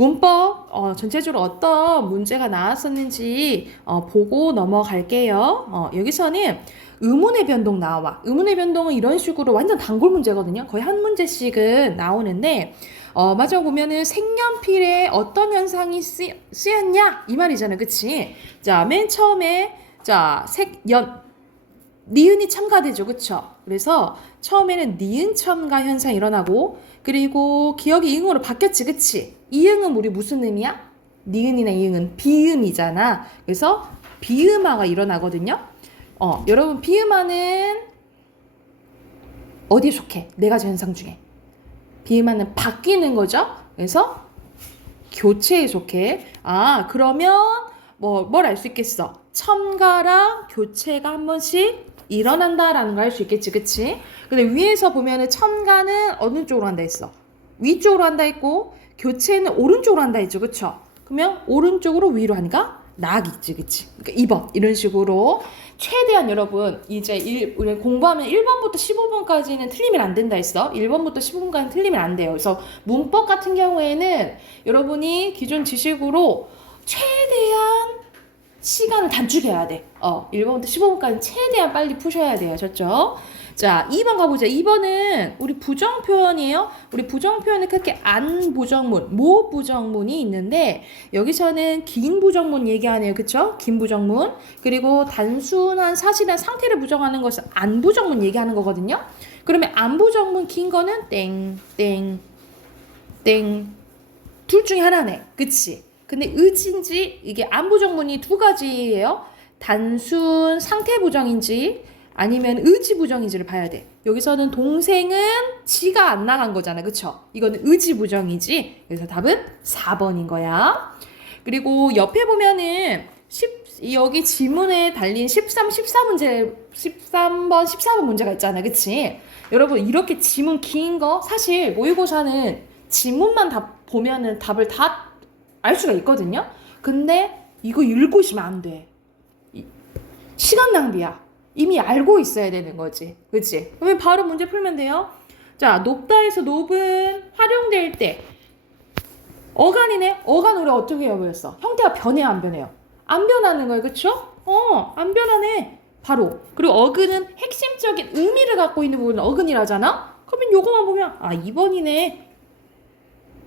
문법 전체적으로 어떤 문제가 나왔었는지 보고 넘어갈게요. 여기서는 의문의 변동 나와. 의문의 변동은 이런 식으로 완전 단골 문제거든요. 거의 한 문제씩은 나오는데 마지막 보면은 색연필에 어떤 현상이 쓰였냐 이 말이잖아, 그치? 자, 맨 처음에 자 니은이 첨가되죠, 그쵸? 그래서 처음에는 니은 첨가 현상이 일어나고, 그리고 기억이 이응으로 바뀌었지, 그치? 이응은 우리 무슨 음이야? 니은이나 이응은 비음이잖아. 그래서 비음화가 일어나거든요. 여러분 비음화는 어디에 속해? 네 가지 현상 중에 비음화는 바뀌는 거죠. 그래서 교체에 속해. 그러면 뭘 알 수 있겠어? 첨가랑 교체가 한 번씩 일어난다라는 걸 알 수 있겠지, 그치? 근데 위에서 보면은 첨가는 어느 쪽으로 한다 했어? 위쪽으로 한다 했고, 교체는 오른쪽으로 한다 했죠, 그쵸? 그러면 오른쪽으로 위로 하니까 나아겠지, 그치? 그러니까 2번 이런 식으로 최대한 여러분 이제 우리 공부하면 1번부터 15번까지는 틀리면 안 된다 했어. 1번부터 15번까지는 틀리면 안 돼요. 그래서 문법 같은 경우에는 여러분이 기존 지식으로 최대한 시간을 단축해야 돼. 1번부터 15번까지 최대한 빨리 푸셔야 돼요. 아셨죠? 자, 2번 가보자. 2번은 우리 부정 표현이에요. 우리 부정 표현은 그렇게 안 부정문, 모 부정문이 있는데 여기서는 긴 부정문 얘기하네요. 그쵸? 긴 부정문. 그리고 단순한 사실이나 상태를 부정하는 것은 안 부정문 얘기하는 거거든요. 그러면 안 부정문 긴 거는 땡, 땡, 땡. 둘 중에 하나네. 그치? 근데 의지인지 이게 안부정문이 두 가지예요. 단순 상태 부정인지 아니면 의지 부정인지를 봐야 돼. 여기서는 동생은 지가 안 나간 거잖아. 그쵸? 이거는 의지 부정이지. 그래서 답은 4번인 거야. 그리고 옆에 보면은 여기 지문에 달린 13번, 14번 문제가 있잖아. 그치? 여러분 이렇게 지문 긴 거 사실 모의고사는 지문만 다 보면은 답을 다 알 수가 있거든요. 근데 이거 읽고 있으면 안 돼. 시간 낭비야. 이미 알고 있어야 되는 거지. 그치? 그러면 바로 문제 풀면 돼요. 자, 높다에서 높은 활용될 때 어간이네. 어간 우리 어떻게 해보였어? 형태가 변해요, 안 변해요? 안 변하는 거예요, 그쵸? 안 변하네. 바로. 그리고 어근은 핵심적인 의미를 갖고 있는 부분은 어근이라잖아. 그러면 요거만 보면 2번이네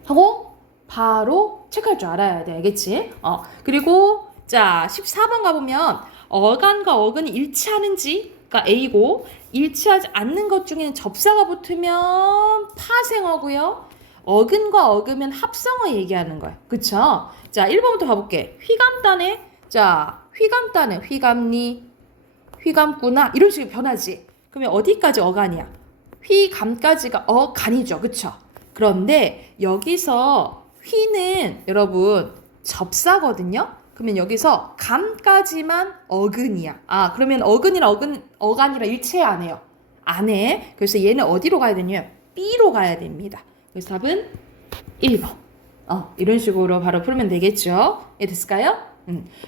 하고 바로 체크할 줄 알아야 돼. 알겠지? 그리고 자 14번 가보면 어간과 어근이 일치하는지가 A고, 일치하지 않는 것 중에는 접사가 붙으면 파생어고요. 어근과 어그면 합성어 얘기하는 거야. 그쵸? 자 1번부터 가볼게. 휘감다네. 자 휘감다네. 휘감니, 휘감구나 이런 식으로 변하지. 그러면 어디까지 어간이야? 휘감까지가 어간이죠. 그쵸? 그런데 여기서 휘는 여러분 접사거든요. 그러면 여기서 감까지만 어근이야. 그러면 어근이랑 어간이랑 일체 안 해요. 안 해. 그래서 얘는 어디로 가야 되냐면 B로 가야 됩니다. 그래서 답은 1번. 이런 식으로 바로 풀면 되겠죠. 됐을까요?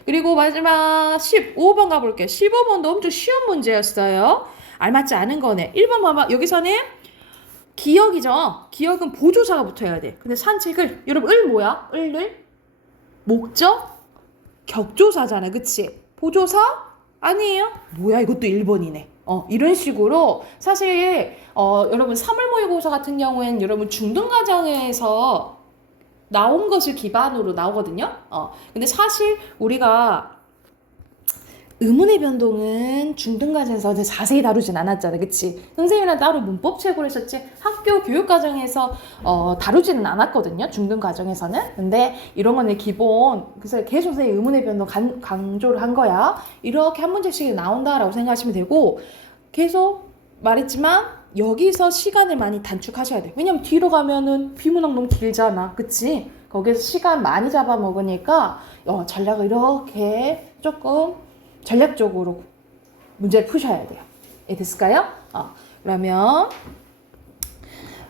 그리고 마지막 15번 가볼게요. 15번도 엄청 쉬운 문제였어요. 알맞지 않은 거네. 1번 봐봐. 여기서는 기억이죠. 기억은 보조사가 붙어야 돼. 근데 산책을 여러분 을 뭐야? 을을 목적 격조사잖아. 그치? 보조사? 아니에요? 뭐야 이것도 1번이네. 이런 식으로 사실 여러분 3월 모의고사 같은 경우에는 여러분 중등과정에서 나온 것을 기반으로 나오거든요. 근데 사실 우리가 의문의 변동은 중등과정에서 자세히 다루진 않았잖아. 그치? 선생님이랑 따로 문법 책으로 했었지 학교 교육과정에서 다루지는 않았거든요. 중등과정에서는. 근데 이런 거는 기본. 그래서 계속 선생님이 의문의 변동 강조를 한 거야. 이렇게 한 문제씩 나온다라고 생각하시면 되고, 계속 말했지만 여기서 시간을 많이 단축하셔야 돼. 왜냐면 뒤로 가면은 비문학 너무 길잖아. 그치? 거기서 시간 많이 잡아먹으니까 전략을 이렇게 조금 전략적으로 문제를 푸셔야 돼요. 됐을까요? 그러면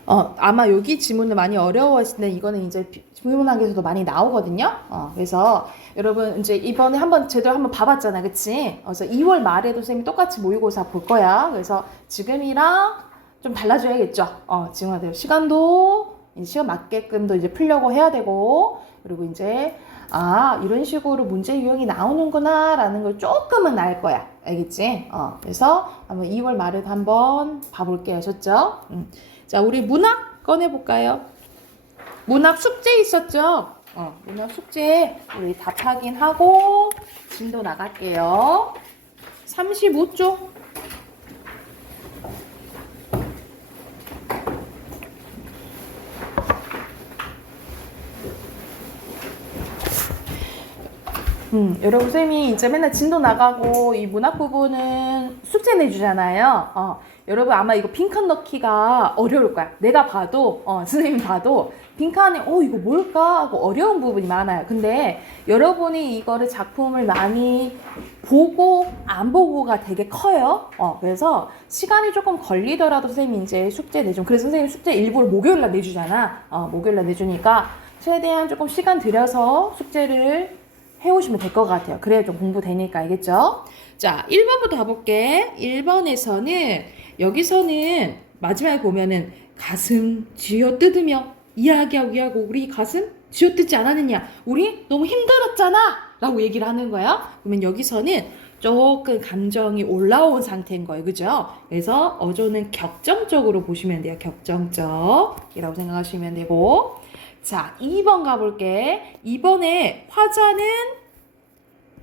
아마 여기 지문을 많이 어려워하실 때 이거는 이제 비문학에서도 많이 나오거든요. 그래서 여러분 이제 이번에 한번 제대로 한번 봐봤잖아, 그치? 그래서 2월 말에도 선생님이 똑같이 모의고사 볼 거야. 그래서 지금이랑 좀 달라져야겠죠. 지금하대로 시간도 이제 시간 맞게끔도 이제 풀려고 해야 되고, 그리고 이제 이런 식으로 문제 유형이 나오는구나 라는 걸 조금은 알 거야. 알겠지? 그래서 한번 2월 말에도 한번 봐볼게요. 좋죠? 자, 우리 문학 꺼내볼까요? 문학 숙제 있었죠? 문학 숙제 우리 다 확인하고 진도 나갈게요. 35쪽. 여러분 쌤이 이제 맨날 진도 나가고 이 문학 부분은 숙제 내주잖아요. 여러분 아마 이거 빈칸 넣기가 어려울 거야. 내가 봐도 선생님이 봐도 빈칸에 이거 뭘까 하고 어려운 부분이 많아요. 근데 여러분이 이거를 작품을 많이 보고 안 보고가 되게 커요. 그래서 시간이 조금 걸리더라도 선생님이 이제 숙제 내줘. 그래서 선생님 숙제 일부러 목요일날 내주잖아. 목요일날 내주니까 최대한 조금 시간 들여서 숙제를 해오시면 될 것 같아요. 그래야 좀 공부되니까. 알겠죠? 자, 1번부터 가볼게. 1번에서는 여기서는 마지막에 보면은 가슴 쥐어뜯으며 이야기하고 우리 가슴 쥐어뜯지 않았느냐, 우리 너무 힘들었잖아 라고 얘기를 하는 거야. 그러면 여기서는 조금 감정이 올라온 상태인 거예요. 그죠? 그래서 어조는 격정적으로 보시면 돼요. 격정적이라고 생각하시면 되고, 자, 2번 가볼게. 2번에 화자는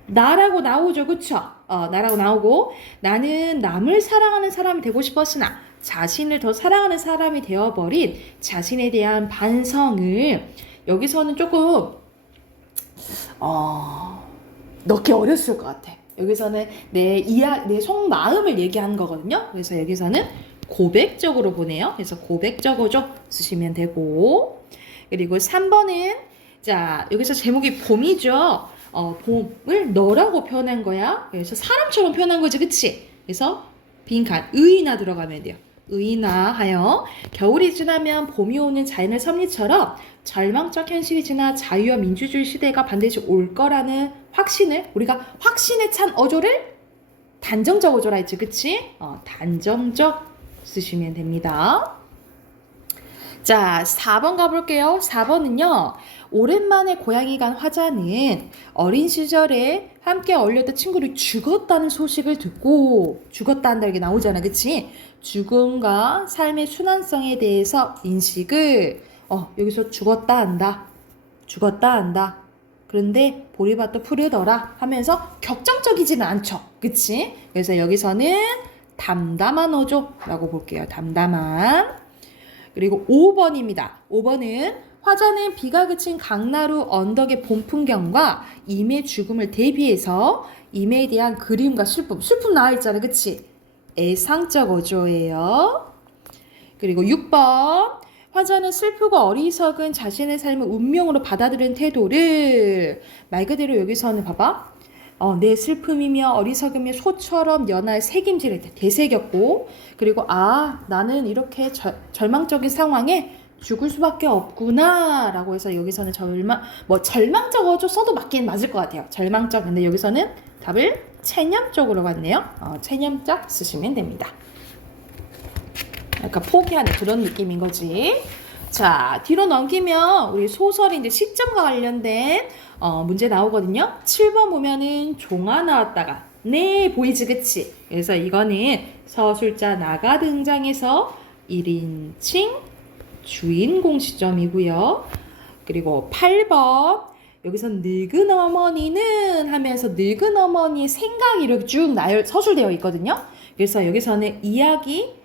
나라고 나오죠. 그쵸? 나라고 나오고, 나는 남을 사랑하는 사람이 되고 싶었으나 자신을 더 사랑하는 사람이 되어버린 자신에 대한 반성을 여기서는 조금 넣기 어렸을 것 같아. 여기서는 내 속마음을 얘기하는 거거든요. 그래서 여기서는 고백적으로 보내요. 그래서 고백적어조 쓰시면 되고, 그리고 3번은 자, 여기서 제목이 봄이죠. 봄을 너라고 표현한 거야. 그래서 사람처럼 표현한 거지, 그치? 그래서 빈칸 의나 들어가면 돼요. 의나 하여 겨울이 지나면 봄이 오는 자연의 섭리처럼 절망적 현실이 지나 자유와 민주주의 시대가 반드시 올 거라는 확신을, 우리가 확신에 찬 어조를 단정적 어조라 했지, 그치? 단정적 쓰시면 됩니다. 자, 4번 가볼게요. 4번은요. 오랜만에 고향에 간 화자는 어린 시절에 함께 어울렸던 친구를 죽었다는 소식을 듣고, 죽었다 한다 이렇게 나오잖아. 그치? 죽음과 삶의 순환성에 대해서 인식을 여기서 죽었다 한다. 죽었다 한다. 그런데 보리밭도 푸르더라 하면서 격정적이지는 않죠. 그치? 그래서 여기서는 담담한 어조라고 볼게요. 담담한. 그리고 5번입니다. 5번은 화자는 비가 그친 강나루 언덕의 봄 풍경과 임의 죽음을 대비해서 임에 대한 그리움과 슬픔 나와 있잖아요. 그치? 애상적 어조예요. 그리고 6번. 화자는 슬프고 어리석은 자신의 삶을 운명으로 받아들이는 태도를, 말 그대로 여기서는 봐봐. 내 슬픔이며 어리석음이 소처럼 연하에 새김질을 되새겼고, 그리고 나는 이렇게 절망적인 상황에 죽을 수밖에 없구나 라고 해서 여기서는 절망적 어조 써도 맞긴 맞을 것 같아요. 절망적. 근데 여기서는 답을 체념적으로 봤네요. 체념적 쓰시면 됩니다. 약간 포기하는 그런 느낌인 거지. 자, 뒤로 넘기면 우리 소설인데 시점과 관련된 문제 나오거든요. 7번 보면은 종아 나왔다가 네 보이지, 그치? 그래서 이거는 서술자 나가 등장해서 1인칭 주인공 시점이고요. 그리고 8번 여기서 늙은 어머니는 하면서 늙은 어머니의 생각이 이렇게 쭉 서술되어 있거든요. 그래서 여기서는 이야기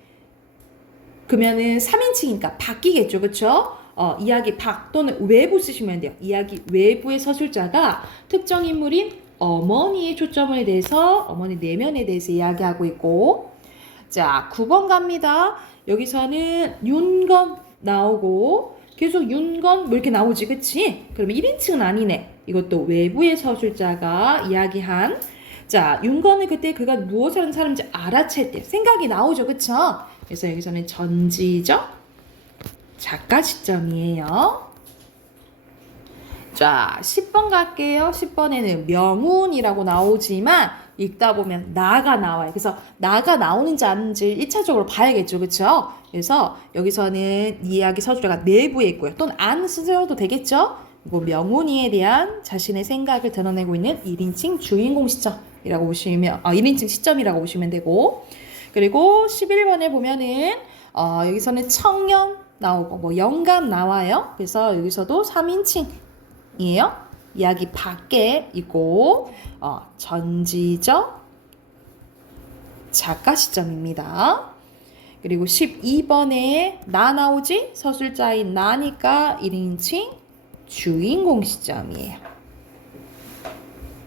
그러면은 3인칭이니까 바뀌겠죠. 그쵸? 이야기 밖 또는 외부 쓰시면 돼요. 이야기 외부의 서술자가 특정 인물인 어머니의 초점을 대서 어머니 내면에 대해서 이야기하고 있고, 자 9번 갑니다. 여기서는 윤건 나오고 계속 윤건 뭐 이렇게 나오지, 그치? 그러면 1인칭은 아니네. 이것도 외부의 서술자가 이야기한, 자 윤건은 그때 그가 무엇을 하는 사람인지 알아챌 때 생각이 나오죠, 그쵸? 그래서 여기서는 전지적 작가 시점이에요. 자, 10번 갈게요. 10번에는 명운이라고 나오지만 읽다 보면 나가 나와요. 그래서 나가 나오는지 아닌지 1차적으로 봐야겠죠. 그렇죠? 그래서 여기서는 이야기 서술자가 내부에 있고요. 또는 안 쓰셔도 되겠죠? 그리고 명훈이에 대한 자신의 생각을 드러내고 있는 1인칭 주인공 시점이라고 보시면 1인칭 시점이라고 보시면 되고, 그리고 11번에 보면은 여기서는 청년 나오고 뭐 영감 나와요. 그래서 여기서도 3인칭이에요. 이야기 밖에 있고 전지적 작가 시점입니다. 그리고 12번에 나 나오지? 서술자인 나니까 1인칭 주인공 시점이에요.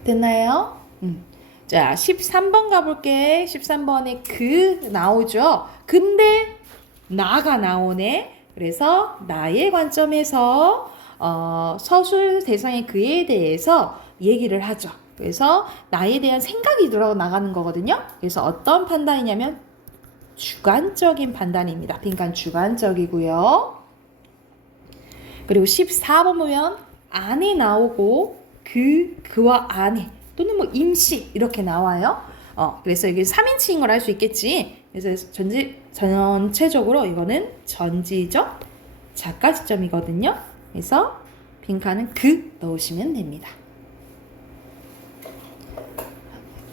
됐나요? 자, 13번 가볼게. 13번에 그 나오죠? 근데 나가 나오네. 그래서 나의 관점에서 서술 대상의 그에 대해서 얘기를 하죠. 그래서 나에 대한 생각이 들어 나가는 거거든요. 그래서 어떤 판단이냐면 주관적인 판단입니다. 그러니까 주관적이고요. 그리고 14번 보면 안에 나오고 그와 안에 또는 뭐 임시 이렇게 나와요. 그래서 이게 3인칭인 걸 알 수 있겠지. 그래서 전체적으로 이거는 전지적 작가 시점이거든요. 그래서 빈칸은 그 넣으시면 됩니다.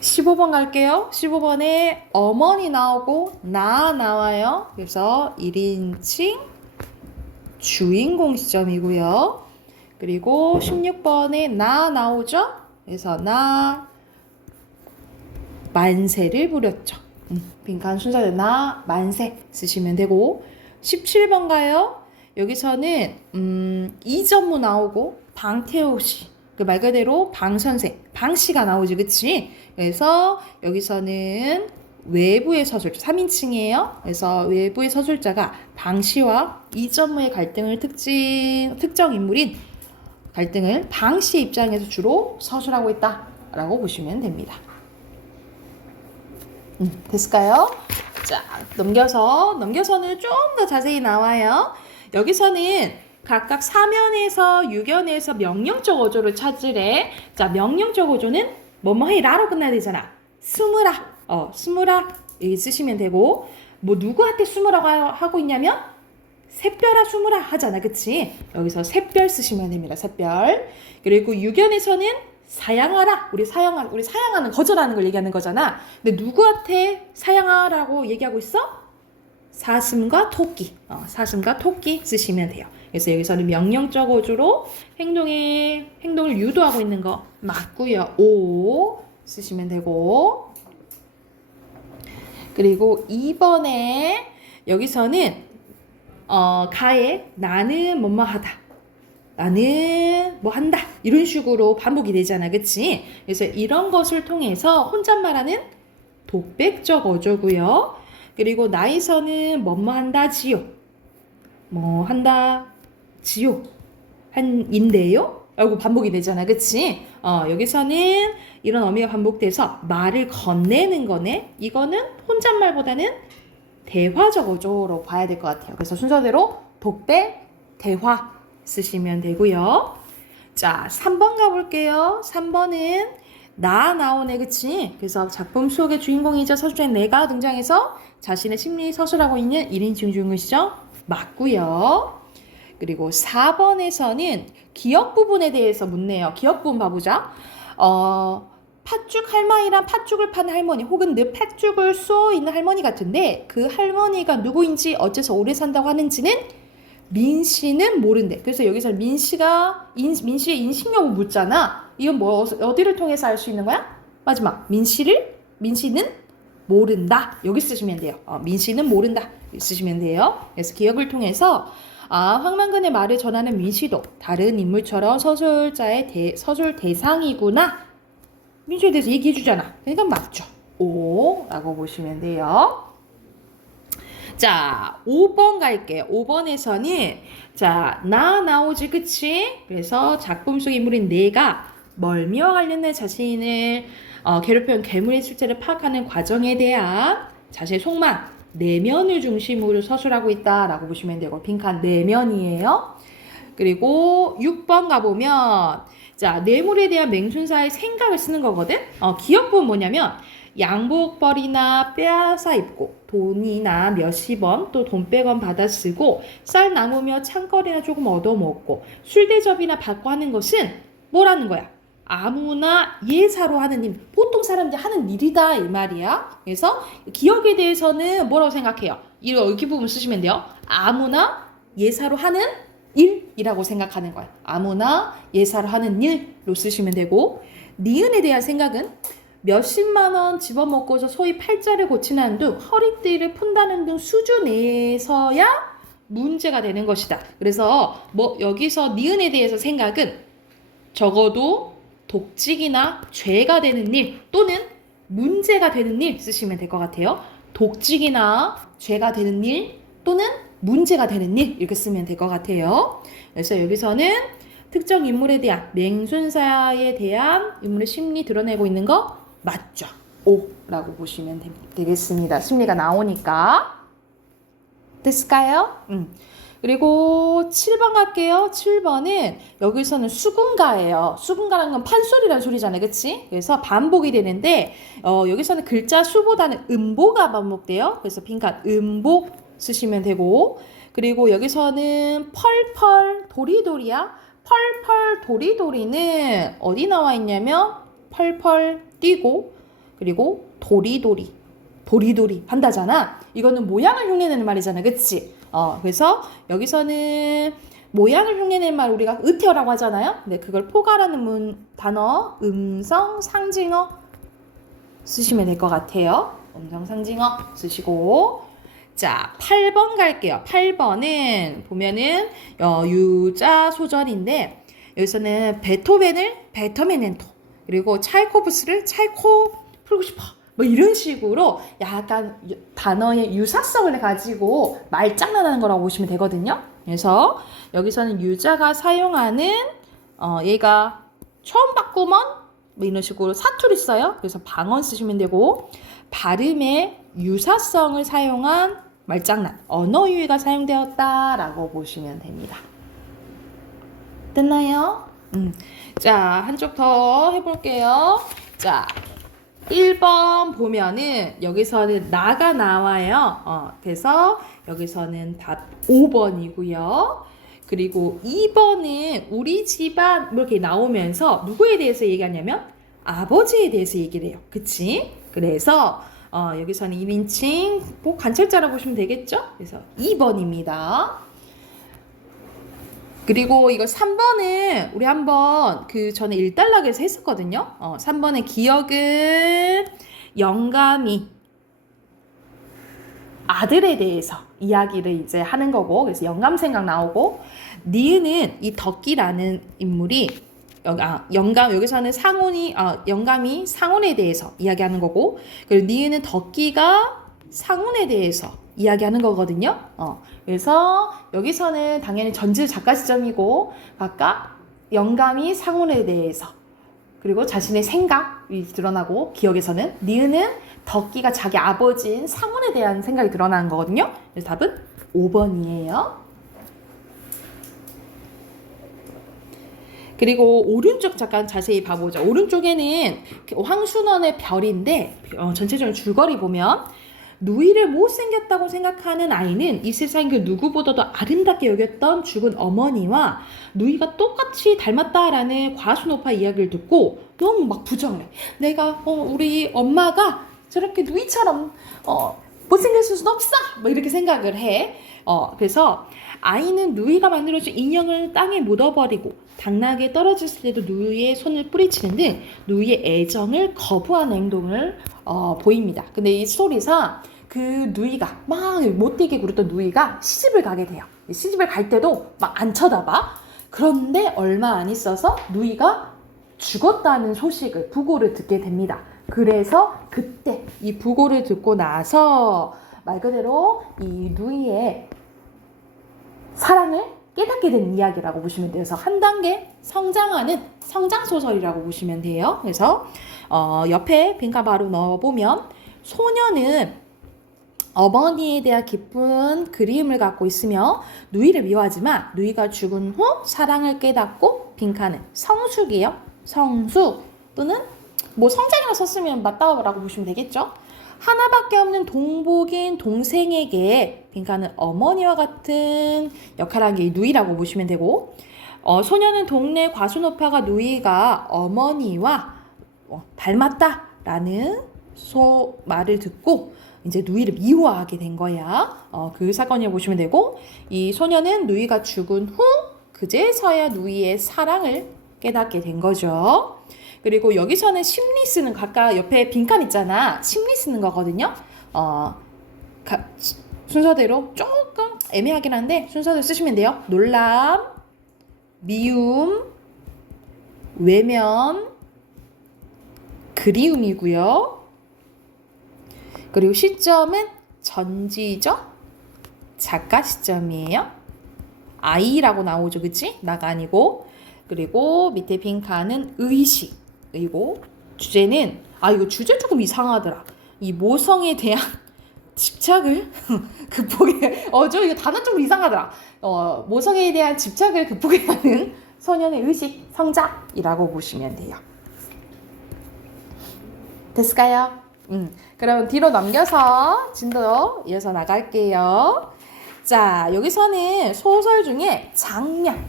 15번 갈게요. 15번에 어머니 나오고 나 나와요. 그래서 1인칭 주인공 시점이고요. 그리고 16번에 나 나오죠. 그래서 나 만세를 부렸죠. 빈칸 순서대로 나 만세 쓰시면 되고, 17번 가요. 여기서는 이전무 나오고 방태호 씨, 그 말 그대로 방선생, 방씨가 나오지, 그치? 그래서 여기서는 외부의 서술자, 3인칭이에요. 그래서 외부의 서술자가 방씨와 이전무의 갈등을 특정 인물인 갈등을 방씨 입장에서 주로 서술하고 있다라고 보시면 됩니다. 됐을까요? 자, 넘겨서는 좀 더 자세히 나와요. 여기서는 각각 사면에서 6연에서 명령적 어조를 찾으래. 자, 명령적 어조는 뭐뭐 해라로 끝나야 되잖아. 숨으라 여기 쓰시면 되고, 뭐 누구한테 숨으라고 하고 있냐면 샛별아 숨으라 하잖아, 그치? 여기서 샛별 쓰시면 됩니다. 샛별. 그리고 6연에서는 사양하라. 우리 사양하는 거절하는 걸 얘기하는 거잖아. 근데 누구한테 사양하라고 얘기하고 있어? 사슴과 토끼. 사슴과 토끼 쓰시면 돼요. 그래서 여기서는 명령적 어조로 행동을 유도하고 있는 거 맞고요. 오 쓰시면 되고, 그리고 2번에 여기서는 가에 나는 뭐뭐 하다, 나는 뭐 한다 이런 식으로 반복이 되잖아, 그치? 그래서 이런 것을 통해서 혼잣말하는 독백적 어조고요. 그리고 나에서는 뭐뭐 한다지요, 뭐 한다지요, 한인데요 라고 반복이 되잖아, 그치? 여기서는 이런 어미가 반복돼서 말을 건네는 거네. 이거는 혼잣말보다는 대화적 어조로 봐야 될 것 같아요. 그래서 순서대로 독백, 대화 쓰시면 되고요. 자, 3번 가볼게요. 3번은 나 나오네, 그치? 그래서 작품 속의 주인공이자 서술자인 내가 등장해서 자신의 심리 서술하고 있는 1인칭 주인공 시점 맞고요. 그리고 4번에서는 기억 부분에 대해서 묻네요. 기억 부분 봐보자. 팥죽 할머니랑 팥죽을 파는 할머니, 혹은 늘 팥죽을 쏘 있는 할머니 같은데, 그 할머니가 누구인지 어째서 오래 산다고 하는지는 민씨는 모른대. 그래서 여기서 민씨의 인식력을 묻잖아. 이건 뭐 어디를 통해서 알 수 있는 거야? 마지막 민씨는 모른다. 여기 쓰시면 돼요. 민씨는 모른다 쓰시면 돼요. 그래서 기억을 통해서 황만근의 말을 전하는 민씨도 다른 인물처럼 서술자의 서술 대상이구나, 민씨에 대해서 얘기해 주잖아. 그러니까 맞죠. 오 라고 보시면 돼요. 자, 5번 갈게요. 5번에서는 자, 나 나오지, 그치? 그래서 작품 속 인물인 내가 멀미와 관련된 자신을 괴롭혀온 괴물의 실체를 파악하는 과정에 대한 자신의 속망, 내면을 중심으로 서술하고 있다라고 보시면 되고, 빈칸 내면이에요. 그리고 6번 가보면 자, 뇌물에 대한 맹순사의 생각을 쓰는 거거든. 기억법은 뭐냐면 양복벌이나 빼앗아 입고 돈이나 몇십 원 또 돈 100원 받아 쓰고 쌀 나무며 창거리나 조금 얻어먹고 술 대접이나 받고 하는 것은 뭐라는 거야? 아무나 예사로 하는 일, 보통 사람들이 하는 일이다 이 말이야. 그래서 기억에 대해서는 뭐라고 생각해요? 이렇게 부분 쓰시면 돼요. 아무나 예사로 하는 일이라고 생각하는 거야. 아무나 예사로 하는 일로 쓰시면 되고, 니은에 대한 생각은 몇십만 원 집어먹고서 소위 팔자를 고치는 등 허리띠를 푼다는 등 수준에서야 문제가 되는 것이다. 그래서 여기서 니은에 대해서 생각은 적어도 독직이나 죄가 되는 일 또는 문제가 되는 일 쓰시면 될 것 같아요. 독직이나 죄가 되는 일 또는 문제가 되는 일 이렇게 쓰면 될 것 같아요. 그래서 여기서는 특정 인물에 대한 맹순사에 대한 인물의 심리 드러내고 있는 거 맞죠? O라고 보시면 되겠습니다. 심리가 나오니까. 됐을까요? 그리고 7번 갈게요. 7번은 여기서는 수군가예요. 수군가라는 건 판소리라는 소리잖아요. 그치? 그래서 반복이 되는데 여기서는 글자 수보다는 음보가 반복돼요. 그래서 빈칸 음보 쓰시면 되고, 그리고 여기서는 펄펄 도리도리야. 펄펄 도리도리는 어디 나와 있냐면 펄펄 뛰고 그리고 도리도리 도리도리 한다잖아. 이거는 모양을 흉내내는 말이잖아. 그치? 그래서 여기서는 모양을 흉내내는 말 우리가 의태어라고 하잖아요. 근데 그걸 포괄하는 단어 음성 상징어 쓰시면 될 것 같아요. 음성 상징어 쓰시고, 자 8번 갈게요. 8번은 보면은 유자 소절인데 여기서는 베토벤을 그리고 차이코프스를 차이코 풀고 싶어 뭐 이런 식으로 약간 단어의 유사성을 가지고 말장난하는 거라고 보시면 되거든요. 그래서 여기서는 유자가 사용하는 얘가 처음 봤구먼 뭐 이런 식으로 사투리 써요. 그래서 방언 쓰시면 되고, 발음의 유사성을 사용한 말장난, 언어 유희가 사용되었다라고 보시면 됩니다. 됐나요? 자, 한쪽 더 해볼게요. 자, 1번 보면은 여기서는 나가 나와요. 그래서 여기서는 답 5번이고요. 그리고 2번은 우리 집안 이렇게 나오면서 누구에 대해서 얘기하냐면 아버지에 대해서 얘기를 해요. 그치? 그래서 여기서는 1인칭 뭐 관찰자라고 보시면 되겠죠? 그래서 2번입니다. 그리고 이거 3번은 우리 한번 그 전에 일단락에서 했었거든요. 3번의 기억은 영감이 아들에 대해서 이야기를 이제 하는 거고, 그래서 영감 생각 나오고, 니은은 이 덕기라는 인물이 영감 여기서는 영감이 상훈에 대해서 이야기하는 거고, 그리고 니은은 덕기가 상훈에 대해서 이야기하는 거거든요. 그래서 여기서는 당연히 전질 작가 시점이고 각각 영감이 상훈에 대해서 그리고 자신의 생각이 드러나고, 기억에서는 니은은 덕기가 자기 아버지인 상훈에 대한 생각이 드러나는 거거든요. 그래서 답은 5번이에요. 그리고 오른쪽 잠깐 자세히 봐보자. 오른쪽에는 황순원의 별인데 전체적인 줄거리 보면 누이를 못생겼다고 생각하는 아이는 이 세상 그 누구보다도 아름답게 여겼던 죽은 어머니와 누이가 똑같이 닮았다라는 과수노파 이야기를 듣고 너무 막 부정을 해. 내가 우리 엄마가 저렇게 누이처럼 못생겼을 수는 없어! 뭐 이렇게 생각을 해. 그래서 아이는 누이가 만들어준 인형을 땅에 묻어버리고 당나귀에 떨어졌을 때도 누이의 손을 뿌리치는 등 누이의 애정을 거부하는 행동을 보입니다. 근데 이 스토리상 그 누이가 막 못되게 굴었던 누이가 시집을 가게 돼요. 시집을 갈 때도 막 안 쳐다봐. 그런데 얼마 안 있어서 누이가 죽었다는 소식을 부고를 듣게 됩니다. 그래서 그때 이 부고를 듣고 나서 말 그대로 이 누이의 사랑을 깨닫게 된 이야기라고 보시면 돼요. 그래서 한 단계 성장하는 성장소설이라고 보시면 돼요. 그래서 옆에 빈칸 바로 넣어보면 소녀는 어머니에 대한 깊은 그리움을 갖고 있으며 누이를 미워하지만 누이가 죽은 후 사랑을 깨닫고 빈칸은 성숙이에요. 성숙 또는 뭐 성장이라고 썼으면 맞다라고 보시면 되겠죠. 하나밖에 없는 동복인 동생에게 빈칸은 어머니와 같은 역할을 한 게 누이라고 보시면 되고, 소녀는 동네 과수노파가 누이가 어머니와 닮았다라는 말을 듣고 이제 누이를 미워하게 된 거야. 그 사건이라고 보시면 되고, 이 소녀는 누이가 죽은 후 그제서야 누이의 사랑을 깨닫게 된 거죠. 그리고 여기서는 심리 쓰는 아까 옆에 빈칸 있잖아. 심리 쓰는 거거든요. 순서대로 조금 애매하긴 한데 순서대로 쓰시면 돼요. 놀람, 미움, 외면, 그리움이고요. 그리고 시점은 전지적 작가 시점이에요. 아이라고 나오죠, 그치? 나가 아니고. 그리고 밑에 빈칸은 의식이고, 주제는 이거 주제 조금 이상하더라. 이 모성에 대한 집착을 극복해. 이거 단어 좀 이상하더라. 모성에 대한 집착을 극복해가는 소년의 의식 성장이라고 보시면 돼요. 됐을까요? 그럼 뒤로 넘겨서 진도 이어서 나갈게요. 자, 여기서는 소설 중에 장면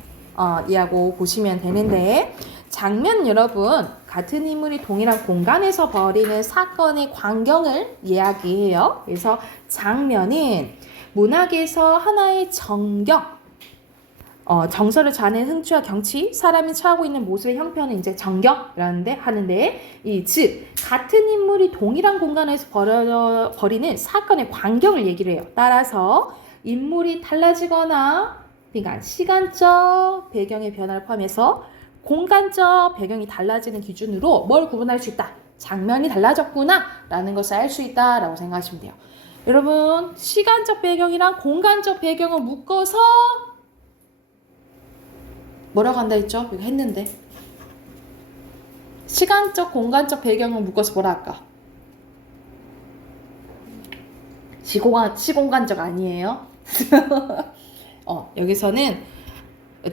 이라고 보시면 되는데, 장면 여러분 같은 인물이 동일한 공간에서 벌이는 사건의 광경을 이야기해요. 그래서 장면은 문학에서 하나의 정경, 정서를 자는 흥취와 경치, 사람이 처하고 있는 모습의 형편은 이제 정경이라는데 하는데, 즉 같은 인물이 동일한 공간에서 벌이는 사건의 광경을 얘기를 해요. 따라서 인물이 달라지거나 그러니까 시간적 배경의 변화를 포함해서 공간적 배경이 달라지는 기준으로 뭘 구분할 수 있다. 장면이 달라졌구나 라는 것을 알 수 있다라고 생각하시면 돼요. 여러분, 시간적 배경이랑 공간적 배경을 묶어서 뭐라고 한다 했죠? 이거 했는데. 시간적, 공간적 배경을 묶어서 뭐라 할까? 시공간적 아니에요? 여기서는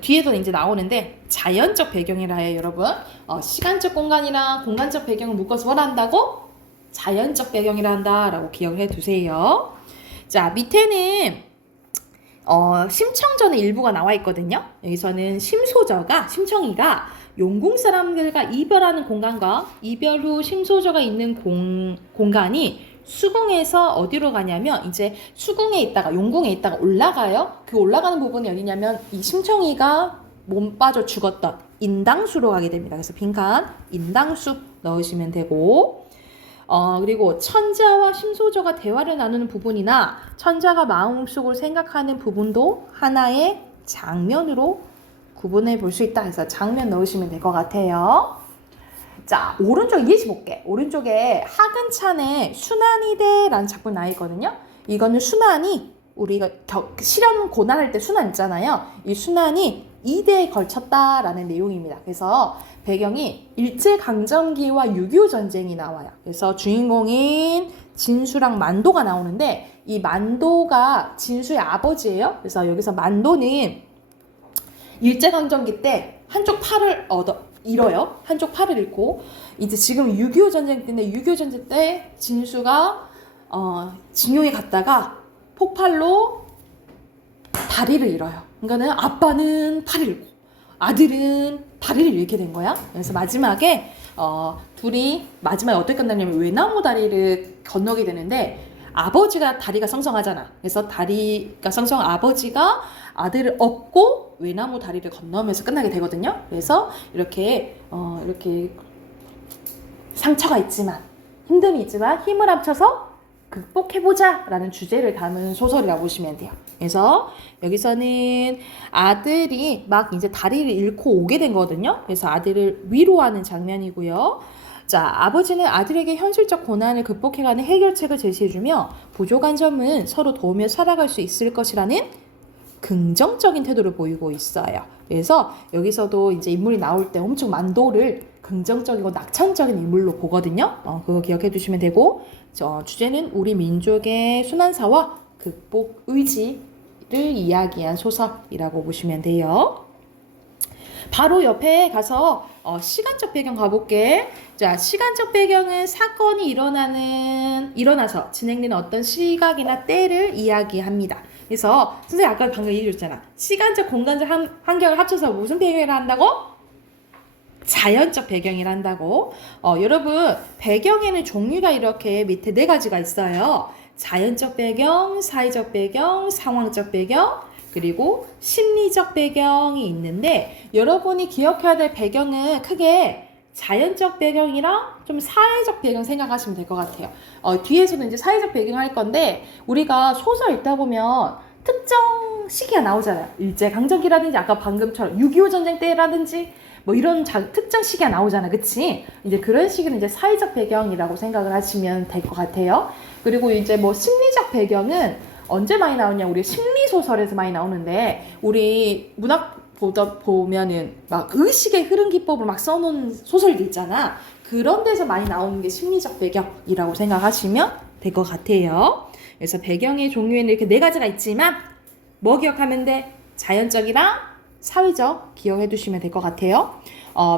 뒤에도 이제 나오는데 자연적 배경이라 해요, 여러분. 시간적 공간이랑 공간적 배경을 묶어서 뭘 한다고? 자연적 배경이라 한다라고 기억을 해두세요. 자, 밑에는 심청전의 일부가 나와 있거든요. 여기서는 심청이가 용궁 사람들과 이별하는 공간과 이별 후 심소저가 있는 공간이 수궁에서 어디로 가냐면 이제 수궁에 있다가 용궁에 있다가 올라가요. 그 올라가는 부분이 어디냐면 이 심청이가 몸 빠져 죽었던 인당수로 가게 됩니다. 그래서 빈칸 인당수 넣으시면 되고, 그리고 천자와 심소저가 대화를 나누는 부분이나 천자가 마음속으로 생각하는 부분도 하나의 장면으로 구분해 볼 수 있다 해서 장면 넣으시면 될 것 같아요. 자, 오른쪽 예시 볼게. 오른쪽에 하근찬의 순환이대라는 작품이 나와 있거든요. 이거는 순환이 우리가 실험 고난할 때 순환 있잖아요. 이 순환이 2대에 걸쳤다라는 내용입니다. 그래서 배경이 일제강점기와 6.25 전쟁이 나와요. 그래서 주인공인 진수랑 만도가 나오는데 이 만도가 진수의 아버지예요. 그래서 여기서 만도는 일제강점기 때 한쪽 팔을 잃어요. 한쪽 팔을 잃고 이제 지금 6.25 전쟁 때인데 6.25 전쟁 때 진수가 징용에 갔다가 폭발로 다리를 잃어요. 그러니까는 아빠는 팔을 잃고 아들은 다리를 잃게 된 거야. 그래서 마지막에 둘이 마지막에 어떻게 끝나냐면 외나무 다리를 건너게 되는데 아버지가 다리가 성성하잖아. 그래서 다리가 성성한 아버지가 아들을 업고 외나무 다리를 건너면서 끝나게 되거든요. 그래서 이렇게 상처가 있지만 힘듦이 있지만 힘을 합쳐서 극복해보자 라는 주제를 담은 소설이라고 보시면 돼요. 그래서 여기서는 아들이 막 이제 다리를 잃고 오게 된 거거든요. 그래서 아들을 위로하는 장면이고요. 자, 아버지는 아들에게 현실적 고난을 극복해가는 해결책을 제시해주며 부족한 점은 서로 도우며 살아갈 수 있을 것이라는 긍정적인 태도를 보이고 있어요. 그래서 여기서도 이제 인물이 나올 때 엄청 만도를 긍정적이고 낙천적인 인물로 보거든요. 그거 기억해 두시면 되고, 주제는 우리 민족의 순환사와 극복 의지를 이야기한 소설이라고 보시면 돼요. 바로 옆에 가서 시간적 배경 가볼게. 자, 시간적 배경은 사건이 일어나서 진행되는 어떤 시각이나 때를 이야기합니다. 그래서 선생님 아까 방금 얘기해줬잖아. 시간적, 공간적 환경을 합쳐서 무슨 배경이라 한다고? 자연적 배경이라 한다고. 여러분, 배경에는 종류가 이렇게 밑에 4가지가 있어요. 자연적 배경, 사회적 배경, 상황적 배경, 그리고 심리적 배경이 있는데, 여러분이 기억해야 될 배경은 크게 자연적 배경이랑 좀 사회적 배경 생각하시면 될 것 같아요. 뒤에서는 이제 사회적 배경 할 건데, 우리가 소설 읽다 보면 특정 시기가 나오잖아요. 일제강점기라든지 아까 방금처럼 6.25 전쟁 때라든지 뭐 이런 특정 시기가 나오잖아. 그치? 이제 그런 시기는 이제 사회적 배경이라고 생각을 하시면 될 것 같아요. 그리고 이제 뭐 심리적 배경은 언제 많이 나오냐? 우리 심리소설에서 많이 나오는데, 우리 문학 보면은 막 의식의 흐름 기법을 막 써놓은 소설도 있잖아. 그런 데서 많이 나오는 게 심리적 배경이라고 생각하시면 될 것 같아요. 그래서 배경의 종류에는 이렇게 4가지가 있지만, 뭐 기억하면 돼? 자연적이랑 사회적 기억해 두시면 될 것 같아요.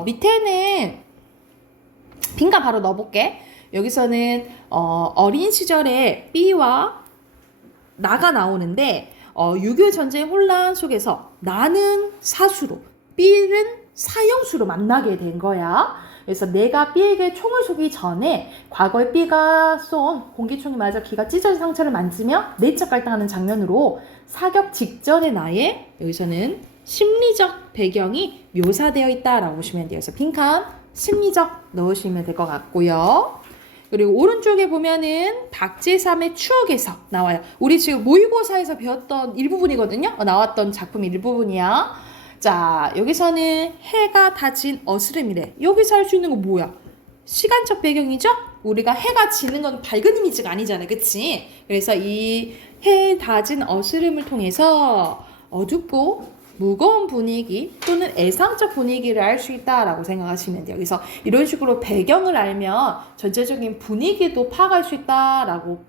밑에는 빈칸 바로 넣어볼게. 여기서는 어린 시절에 B와 나가 나오는데, 6.25 전쟁 혼란 속에서 나는 사수로, B는 사형수로 만나게 된 거야. 그래서 내가 B에게 총을 쏘기 전에 과거에 B가 쏜 공기총이 맞아 귀가 찢어진 상처를 만지며 내적 갈등하는 장면으로 사격 직전의 나의, 여기서는 심리적 배경이 묘사되어 있다라고 보시면 돼요. 그래서 빈칸 심리적 넣으시면 될 것 같고요. 그리고 오른쪽에 보면은 박제3의 추억에서 나와요. 우리 지금 모의고사에서 배웠던 일부분이거든요. 나왔던 작품 일부분이야. 자, 여기서는 해가 다진 어스름이래. 여기서 할 수 있는 거 뭐야? 시간적 배경이죠? 우리가 해가 지는 건 밝은 이미지가 아니잖아. 그치? 그래서 이 해 다진 어스름을 통해서 어둡고 무거운 분위기 또는 애상적 분위기를 알 수 있다라고 생각하시면 돼요. 그래서 이런 식으로 배경을 알면 전체적인 분위기도 파악할 수 있다라고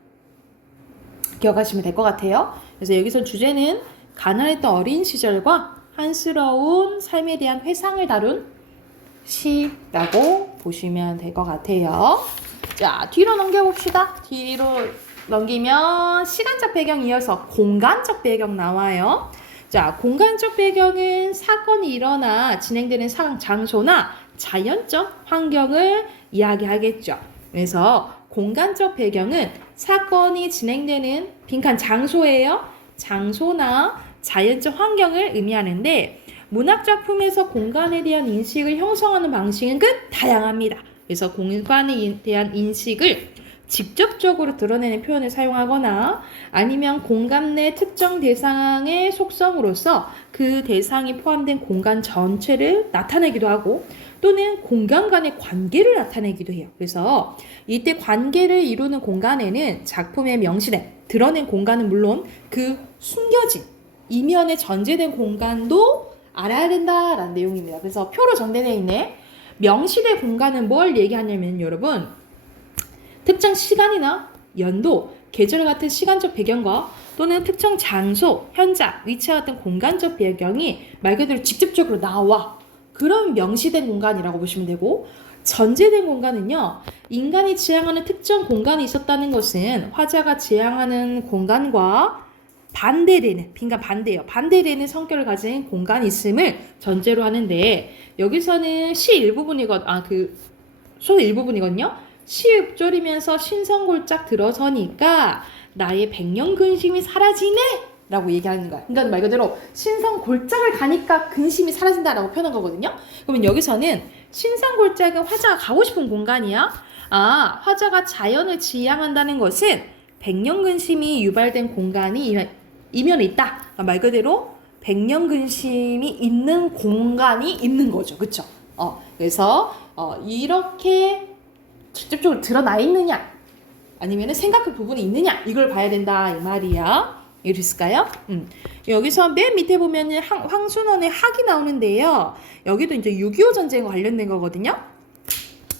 기억하시면 될 것 같아요. 그래서 여기서 주제는 가난했던 어린 시절과 한스러운 삶에 대한 회상을 다룬 시라고 보시면 될 것 같아요. 자, 뒤로 넘겨봅시다. 뒤로 넘기면 시간적 배경 이어서 공간적 배경 나와요. 자, 공간적 배경은 사건이 일어나 진행되는 상황, 장소나 자연적 환경을 이야기하겠죠. 그래서 공간적 배경은 사건이 진행되는 빈칸 장소예요. 장소나 자연적 환경을 의미하는데, 문학작품에서 공간에 대한 인식을 형성하는 방식은 다양합니다. 그래서 공간에 대한 인식을 직접적으로 드러내는 표현을 사용하거나, 아니면 공간 내 특정 대상의 속성으로서 그 대상이 포함된 공간 전체를 나타내기도 하고, 또는 공간 간의 관계를 나타내기도 해요. 그래서 이때 관계를 이루는 공간에는 작품에 명시된, 드러낸 공간은 물론 그 숨겨진 이면에 전제된 공간도 알아야 된다라는 내용입니다. 그래서 표로 정리되어 있네. 명시된 공간은 뭘 얘기하냐면, 여러분, 특정 시간이나 연도, 계절 같은 시간적 배경과 또는 특정 장소, 현장, 위치와 같은 공간적 배경이 말 그대로 직접적으로 나와. 그런 명시된 공간이라고 보시면 되고, 전제된 공간은요, 인간이 지향하는 특정 공간이 있었다는 것은 화자가 지향하는 공간과 반대되는, 빈칸 반대예요. 반대되는 성격을 가진 공간이 있음을 전제로 하는데, 여기서는 시 일부분이거든요. 소설 일부분이거든요. 시읍졸이면서 신성골짝 들어서니까 나의 백년 근심이 사라지네 라고 얘기하는 거야. 그러니까 말 그대로 신성골짝을 가니까 근심이 사라진다라고 표현한 거거든요. 그러면 여기서는 신성골짝은 화자가 가고 싶은 공간이야. 화자가 자연을 지향한다는 것은 백년 근심이 유발된 공간이 이면에 있다. 말 그대로 백년 근심이 있는 공간이 있는 거죠. 그쵸? 그래서 이렇게 직접적으로 드러나 있느냐, 아니면 생각할 부분이 있느냐, 이걸 봐야 된다 이 말이야. 이해됐을까요? 여기서 맨 밑에 보면은 황순원의 학이 나오는데요. 여기도 이제 6.25 전쟁과 관련된 거거든요.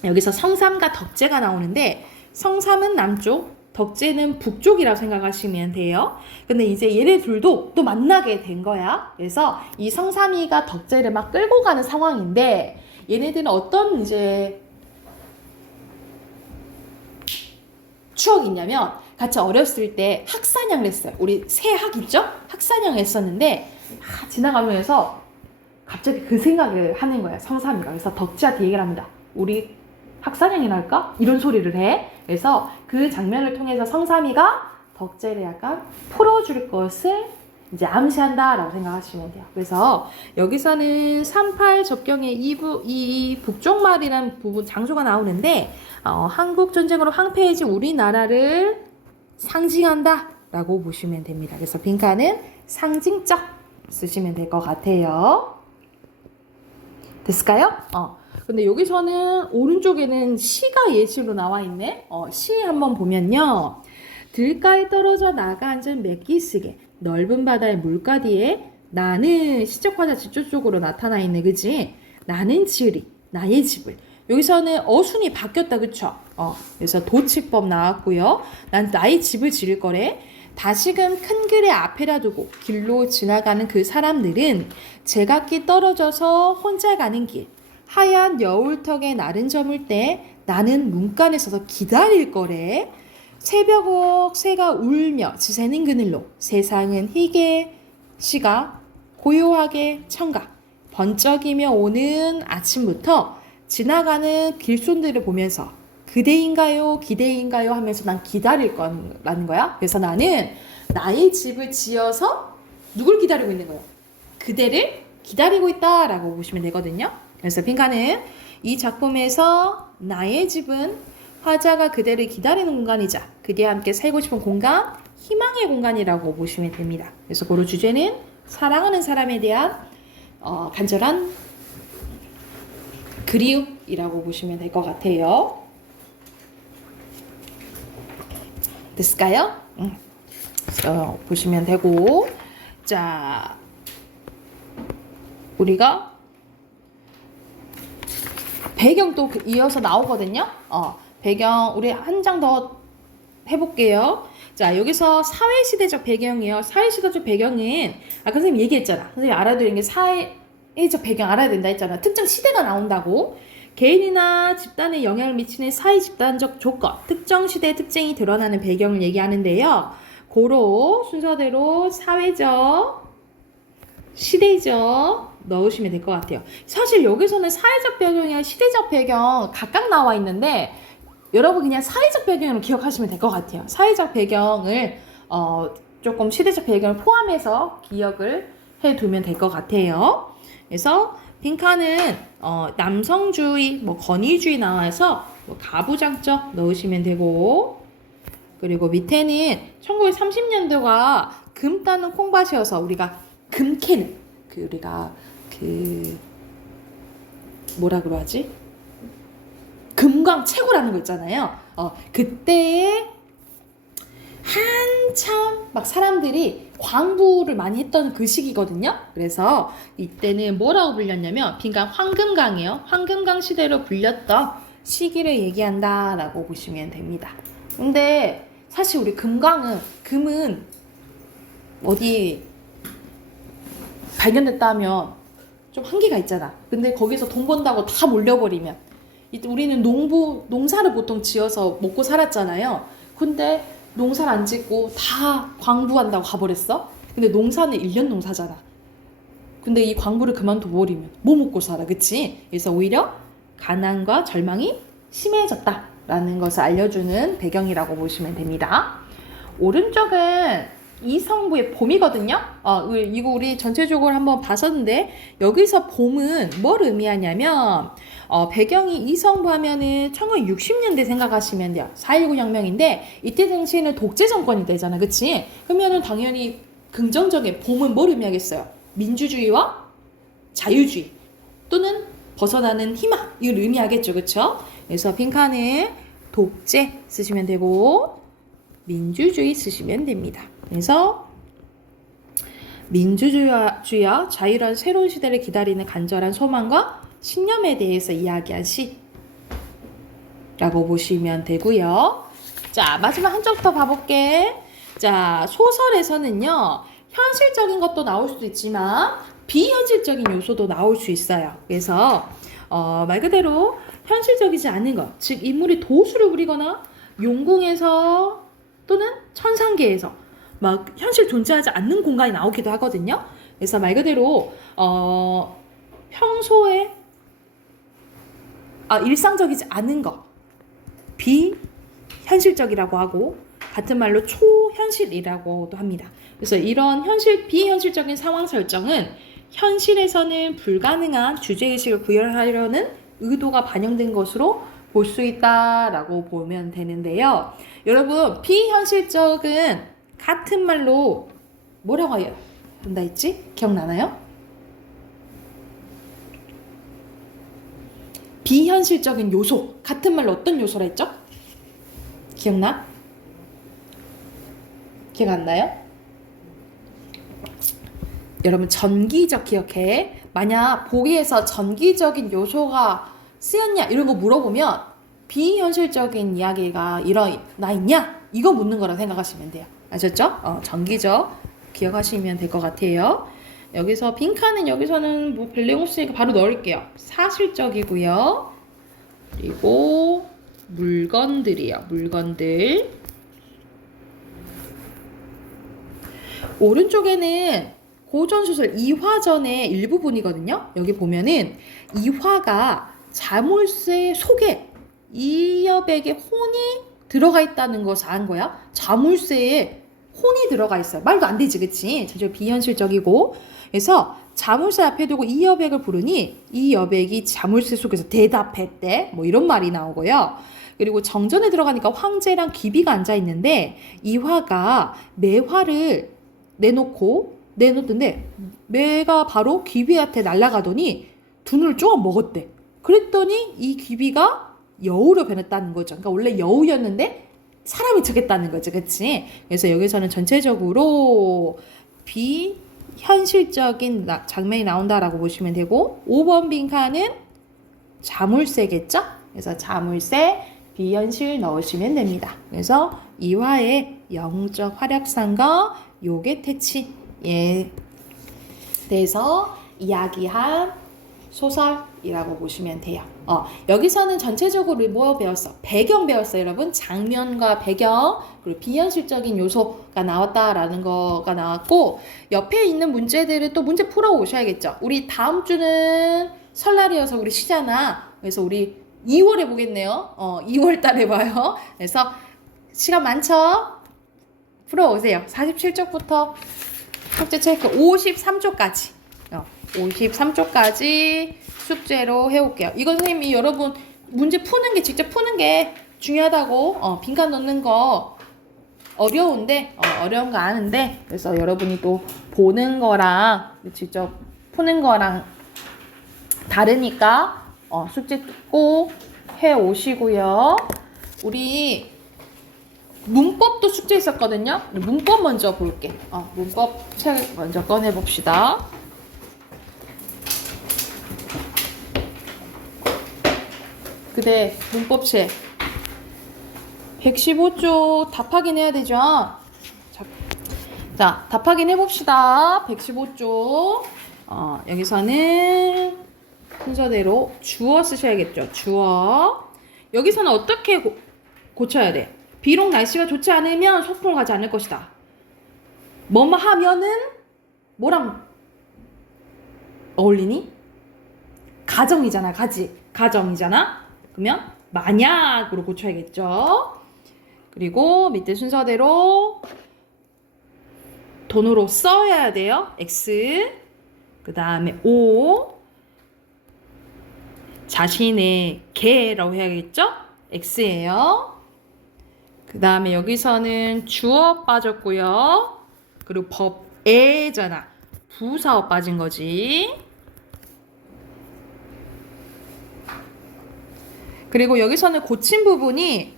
여기서 성삼과 덕제가 나오는데 성삼은 남쪽, 덕제는 북쪽이라고 생각하시면 돼요. 근데 이제 얘네 둘도 또 만나게 된 거야. 그래서 이 성삼이가 덕제를 막 끌고 가는 상황인데 얘네들은 어떤 이제 추억이 있냐면 같이 어렸을 때 학사냥을 했어요. 우리 새학 있죠? 학사냥을 했었는데 지나가면서 갑자기 그 생각을 하는 거야. 성삼이가. 그래서 덕지한테 얘기를 합니다. 우리 학사냥이나 할까? 이런 소리를 해. 그래서 그 장면을 통해서 성삼이가 덕제를 약간 풀어줄 것을 이제 암시한다라고 생각하시면 돼요. 그래서 여기서는 38 접경의 이 북쪽말이라는 부분 장소가 나오는데 한국 전쟁으로 황폐해진 우리나라를 상징한다라고 보시면 됩니다. 그래서 빈칸은 상징적 쓰시면 될 것 같아요. 됐을까요? 근데 여기서는 오른쪽에는 시가 예시로 나와 있네. 시 한번 보면요. 들가에 떨어져 나가 앉은 맥기스게 넓은 바다의 물가 뒤에 나는 시적화자 지조 쪽으로 나타나 있네. 그지? 나는 지으리 나의 집을. 여기서는 어순이 바뀌었다. 그쵸? 그래서 도치법 나왔고요. 난 나의 집을 지을 거래. 다시금 큰 글의 앞에다 두고 길로 지나가는 그 사람들은 제각기 떨어져서 혼자 가는 길 하얀 여울턱에 나른 저물 때 나는 문간에 서서 기다릴 거래. 새벽옥 새가 울며 지새는 그늘로 세상은 희게 시가 고요하게 청각 번쩍이며 오는 아침부터 지나가는 길손들을 보면서 그대인가요 기대인가요 하면서 난 기다릴 거라는 거야. 그래서 나는 나의 집을 지어서 누굴 기다리고 있는 거예요? 그대를 기다리고 있다라고 보시면 되거든요. 그래서 빈칸은 이 작품에서 나의 집은 화자가 그대를 기다리는 공간이자 그대와 함께 살고 싶은 공간, 희망의 공간이라고 보시면 됩니다. 그래서 고로 주제는 사랑하는 사람에 대한 간절한 그리움이라고 보시면 될 것 같아요. 됐을까요? 보시면 되고, 자, 우리가 배경 또 이어서 나오거든요. 배경 우리 한 장 더 해볼게요. 자, 여기서 사회시대적 배경이에요. 사회시대적 배경은 아까 선생님 얘기했잖아. 선생님 알아야 되는 게 사회적 배경 알아야 된다 했잖아. 특정 시대가 나온다고. 개인이나 집단에 영향을 미치는 사회 집단적 조건, 특정 시대의 특징이 드러나는 배경을 얘기하는데요. 고로 순서대로 사회적, 시대적 넣으시면 될 것 같아요. 사실 여기서는 사회적 배경이랑 시대적 배경 각각 나와 있는데 여러분 그냥 사회적 배경으로 기억하시면 될 것 같아요. 사회적 배경을 조금 시대적 배경을 포함해서 기억을 해두면 될 것 같아요. 그래서 빈칸은 남성주의, 권위주의 나와서 가부장적 넣으시면 되고, 그리고 밑에는 1930년도가 금 따는 콩밭이어서 우리가 금 캐는 우리가 뭐라 그러지? 금광 채굴하는 거 있잖아요. 그때에 한참 막 사람들이 광부를 많이 했던 그 시기거든요. 그래서 이때는 뭐라고 불렸냐면 빈칸 황금강이에요. 황금강 시대로 불렸던 시기를 얘기한다라고 보시면 됩니다. 근데 사실 우리 금은 어디 발견됐다 하면 좀 한계가 있잖아. 근데 거기서 돈 번다고 다 몰려버리면 우리는 농사를 보통 지어서 먹고 살았잖아요. 근데 농사를 안 짓고 다 광부한다고 가버렸어? 근데 농사는 1년 농사잖아. 근데 이 광부를 그만둬버리면 뭐 먹고 살아, 그치? 그래서 오히려 가난과 절망이 심해졌다라는 것을 알려주는 배경이라고 보시면 됩니다. 오른쪽은 이성부의 봄이거든요. 이거 우리 전체적으로 한번 봤었는데 여기서 봄은 뭘 의미하냐면 배경이 이성부 하면은 1960년대 생각하시면 돼요. 4.19 혁명인데 이때 당시에는 독재 정권이 되잖아, 그치? 그러면은 당연히 긍정적인 봄은 뭘 의미하겠어요? 민주주의와 자유주의 또는 벗어나는 희망 이걸 의미하겠죠, 그쵸? 그래서 빈칸은 독재 쓰시면 되고 민주주의 쓰시면 됩니다. 그래서 민주주의와 자유로운 새로운 시대를 기다리는 간절한 소망과 신념에 대해서 이야기한 시. 라고 보시면 되고요. 자, 마지막 한 쪽 더 봐볼게. 자, 소설에서는요, 현실적인 것도 나올 수도 있지만 비현실적인 요소도 나올 수 있어요. 그래서 말 그대로 현실적이지 않은 것, 즉 인물이 도수를 부리거나 용궁에서 또는 천상계에서 막 현실 존재하지 않는 공간이 나오기도 하거든요. 그래서 말 그대로 평소에 일상적이지 않은 것, 비현실적이라고 하고 같은 말로 초현실이라고도 합니다. 그래서 이런 비현실적인 상황 설정은 현실에서는 불가능한 주제의식을 구현하려는 의도가 반영된 것으로 볼 수 있다라고 보면 되는데요. 여러분, 비현실적은 같은 말로 뭐라고 한다 했지? 기억나나요? 비현실적인 요소, 같은 말로 어떤 요소라 했죠? 기억나? 기억 안 나요? 여러분, 전기적 기억해. 만약 보기에서 전기적인 요소가 쓰였냐 이런 거 물어보면 비현실적인 이야기가 일어나 있냐? 이거 묻는 거라 생각하시면 돼요. 아셨죠? 전기적 기억하시면 될 것 같아요. 여기서 빈칸은 여기서는 뭐 별 내용 없으니까 바로 넣을게요. 사실적이고요. 그리고 물건들이요. 물건들. 오른쪽에는 고전소설 이화전의 일부분이거든요. 여기 보면은 이화가 자물쇠 속에 이여백의 혼이 들어가 있다는 것을 안 거야. 자물쇠에 혼이 들어가 있어요. 말도 안 되지, 그치? 전혀 비현실적이고. 그래서 자물쇠 앞에 두고 이여백을 부르니 이 여백이 자물쇠 속에서 대답했대. 뭐 이런 말이 나오고요. 그리고 정전에 들어가니까 황제랑 귀비가 앉아 있는데 이화가 매화를 내놓던데 매가 바로 귀비한테 날아가더니 두 눈을 쪼아 먹었대. 그랬더니 이 귀비가 여우로 변했다는 거죠. 그러니까 원래 여우였는데 사람이 되겠다는 거죠. 그치? 그래서 여기서는 전체적으로 비현실적인 장면이 나온다라고 보시면 되고 5번 빈칸은 자물쇠겠죠? 그래서 자물쇠 비현실 넣으시면 됩니다. 그래서 이화의 영적 활약상과 요괴 퇴치에 대해서 이야기한 소설이라고 보시면 돼요. 여기서는 전체적으로 뭐 배웠어? 배경 배웠어요, 여러분. 장면과 배경, 그리고 비현실적인 요소가 나왔다라는 거가 나왔고, 옆에 있는 문제들을 또 문제 풀어 오셔야겠죠. 우리 다음 주는 설날이어서 우리 쉬잖아. 그래서 우리 2월에 보겠네요. 2월 달에 봐요. 그래서 시간 많죠? 풀어 오세요. 47쪽부터 숙제 체크 53쪽까지. 53쪽까지 숙제로 해올게요. 이건 선생님이 여러분 문제 푸는 게 직접 푸는 게 중요하다고 빈칸 넣는 거 어려운데 어려운 거 아는데 그래서 여러분이 또 보는 거랑 직접 푸는 거랑 다르니까 숙제 꼭 해오시고요. 우리 문법도 숙제 있었거든요. 문법 먼저 볼게. 문법 책 먼저 꺼내봅시다. 그대 문법책 115쪽 답 확인해야 되죠? 자, 답 확인해봅시다. 115쪽 여기서는 순서대로 주어 쓰셔야겠죠. 주어. 여기서는 어떻게 고쳐야 돼? 비록 날씨가 좋지 않으면 소풍을 가지 않을 것이다. 뭐뭐 하면은 뭐랑 어울리니? 가정이잖아. 가정이잖아. 그러면 만약으로 고쳐야겠죠. 그리고 밑에 순서대로 돈으로 써야 돼요. X. 그 다음에 O. 자신의 개라고 해야겠죠? X예요. 그 다음에 여기서는 주어 빠졌고요. 그리고 법에잖아. 부사어 빠진 거지. 그리고 여기서는 고친 부분이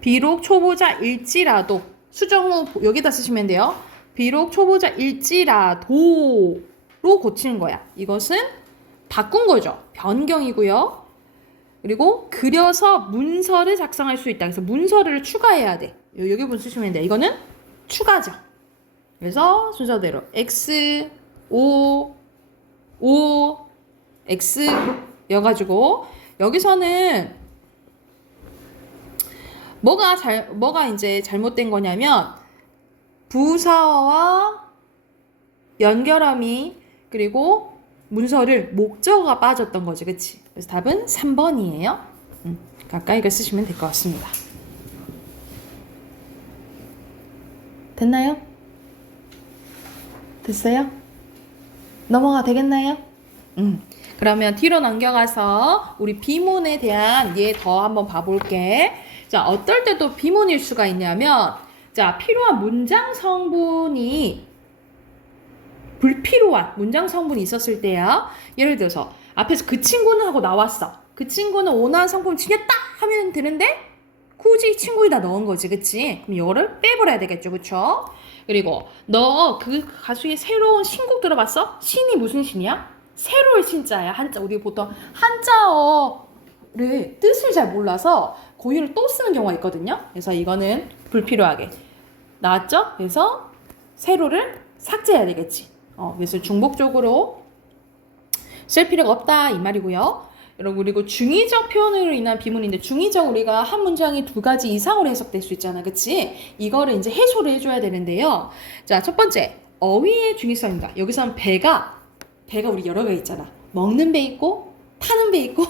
비록 초보자일지라도 수정후 여기다 쓰시면 돼요. 비록 초보자일지라도로 고치는 거야. 이것은 바꾼 거죠. 변경이고요. 그리고 그려서 문서를 작성할 수 있다. 그래서 문서를 추가해야 돼. 여기 부분 쓰시면 돼. 이거는 추가죠. 그래서 순서대로 X, O, X 여가지고 여기서는 뭐가 이제 잘못된 거냐면 부사와 연결함이 그리고 문서를 목적어가 빠졌던 거지, 그치? 그래서 답은 3번이에요. 가까이 거 쓰시면 될 것 같습니다. 됐나요? 됐어요? 넘어가 되겠나요? 그러면 뒤로 넘겨가서 우리 비문에 대한 예 더 한번 봐볼게. 자, 어떨 때도 비문일 수가 있냐면, 자, 필요한 문장 성분이 불필요한 문장 성분이 있었을 때야. 예를 들어서 앞에서 그 친구는 하고 나왔어. 그 친구는 원하는 성분 챙겼다 하면 되는데 굳이 친구에다 넣은 거지, 그치? 그럼 이거를 빼버려야 되겠죠, 그쵸? 그리고 너 그 가수의 새로운 신곡 들어봤어? 신이 무슨 신이야? 새로울 신자야. 한자. 우리 보통 한자어를 뜻을 잘 몰라서 고유를 또 쓰는 경우가 있거든요. 그래서 이거는 불필요하게 나왔죠? 그래서 세로를 삭제해야 되겠지. 그래서 중복적으로 쓸 필요가 없다 이 말이고요. 여러분, 그리고 중의적 표현으로 인한 비문인데, 중의적 우리가 한 문장이 2가지 이상으로 해석될 수 있잖아, 그치? 이거를 이제 해소를 해줘야 되는데요. 자, 첫 번째 어휘의 중의성입니다. 여기서는 배가 우리 여러 개 있잖아. 먹는 배 있고, 타는 배 있고,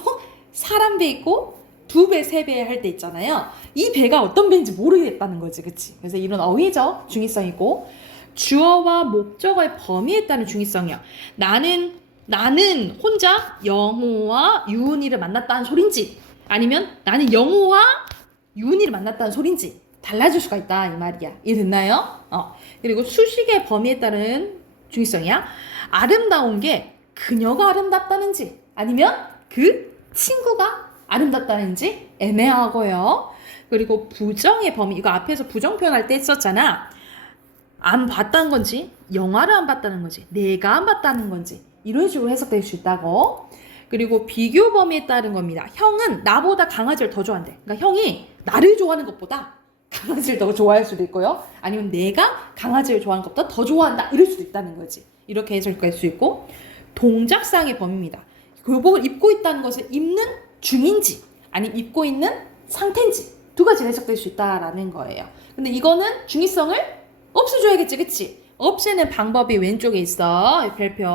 사람 배 있고, 2배, 3배 할 때 있잖아요. 이 배가 어떤 배인지 모르겠다는 거지, 그치? 그래서 이런 어휘적 중의성이고, 주어와 목적어의 범위에 따른 중의성이야. 나는 혼자 영호와 유은이를 만났다는 소린지, 아니면 나는 영호와 유은이를 만났다는 소린지 달라질 수가 있다 이 말이야. 이해됐나요? 그리고 수식의 범위에 따른 중의성이야. 아름다운 게 그녀가 아름답다는지 아니면 그 친구가 아름답다는지 애매하고요. 그리고 부정의 범위, 이거 앞에서 부정 표현할 때 썼잖아. 안 봤다는 건지, 영화를 안 봤다는 건지, 내가 안 봤다는 건지 이런 식으로 해석될 수 있다고. 그리고 비교 범위에 따른 겁니다. 형은 나보다 강아지를 더 좋아한대. 그러니까 형이 나를 좋아하는 것보다 강아지를 더 좋아할 수도 있고요. 아니면 내가 강아지를 좋아하는 것보다 더 좋아한다 이럴 수도 있다는 거지. 이렇게 해석될 수 있고, 동작상의 범위입니다. 교복을 입고 있다는 것을 입는 중인지 아니면 입고 있는 상태인지 2가지로 해석될 수 있다라는 거예요. 근데 이거는 중의성을 없애줘야겠지, 그치? 없애는 방법이 왼쪽에 있어. 별표.